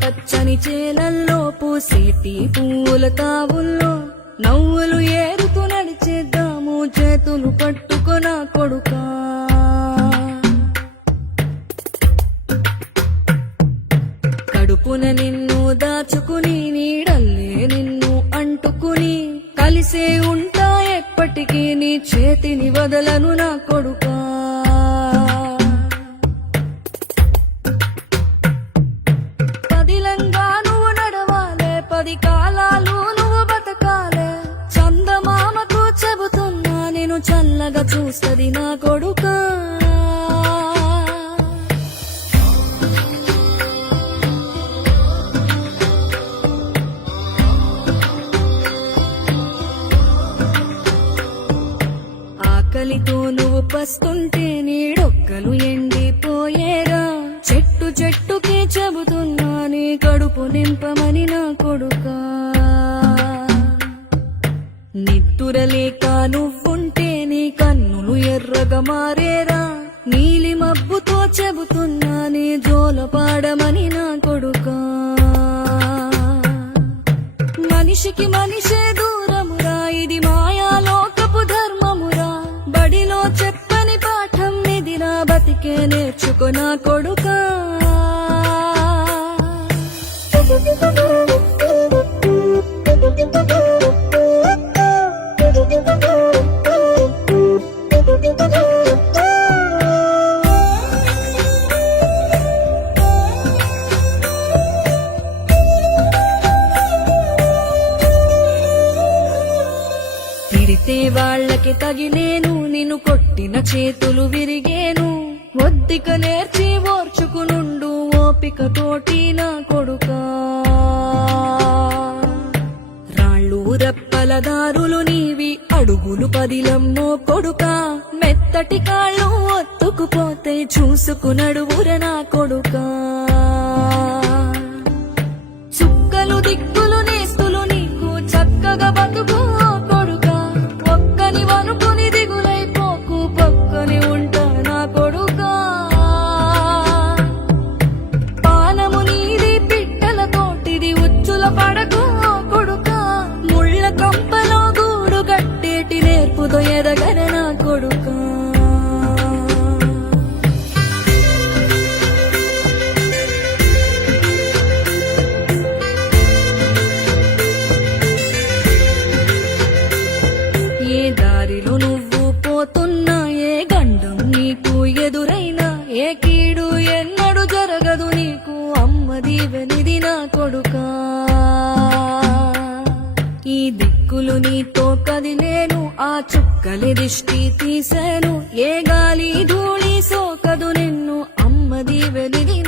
పచ్చని చేలల్లో పూసేటి పూల తావుల్లో నవ్వులు ఏరుతూ నడిచేద్దాము చేతులు పట్టుకొనా కొడుకా. కడుపున నిన్ను దాచుకుని నీడల్లే నిన్ను అంటుకుని కలిసే ఉంటా ఎప్పటికీ నీ చేతిని వదలను నా కొడుకా. పదిలంగా నువ్వు నడవాలే, 10 కాలాలు నువ్వు బతకాలే. చందమామకు చెబుతున్నా నేను చల్లగా చూస్తది నా కొడుకా. ఆకలితో నువ్వు పస్తుంటే నీడొక్కలు ఎండిపోయేరా. చెట్టు చెట్టుకి చెబుతున్నా నీ కడుపు నింపమని నా కొడుకా. నిద్దురలేక నువ్వుంటే నీ కన్నులు ఎర్రగా మారేరా. నీలి మబ్బుతో చెబుతున్నా నీ జోల పాడమని నా కొడుకా. మనిషికి మనిషే దూరమురా, ఇది మాయాలోకపు ధర్మమురా. బడిలో చెప్పని పాఠం ఇదిరా, బతికే నేర్చుకో నా కొడుకా. తిడితే వాళ్ళకి తగిలేను, నిన్ను కొట్టిన చేతులు విరిగేను. ఒద్దిక నేర్చి ఓర్చుకునుండు ఓపిక తోటి నా కొడుకా. రాళ్ళు రప్పల దారులు నీవి, అడుగులు పదిలమ్మో కొడుకా. మెత్తటి కాళ్ళు ఒత్తుకుపోతే చూసుకునడువుర నా కొడుకా. చుక్కలు దిక్కులు నేస్తులు నీకు చక్కగా బతుకు కొడుకా. ఒక్కని వనుకుని దిగులైపోకు, పక్కని ఉంటా నా కొడుకా. పానము నీది పిట్టల తోటిది, ఉచ్చుల పడకు కొడుకా. ముళ్ళ కంపలో గూడు గట్టేటి నేర్పుతో ఎదగర నా కొడుకా. ఏ దారిలో నువ్వు పోతున్నా, ఏ గండం నీకు ఎదురైనా, ఏ కీడు ఎన్నడు జరగదు నీకు అమ్మ దీవెనిది నా కొడుకా. ఈ దిక్కులు నీతో కదిలేను, ఆ చుక్కలి దిష్టి తీసేను. ఏ గాలి ధూళి సోకదు నిన్ను అమ్మ దీవెనిది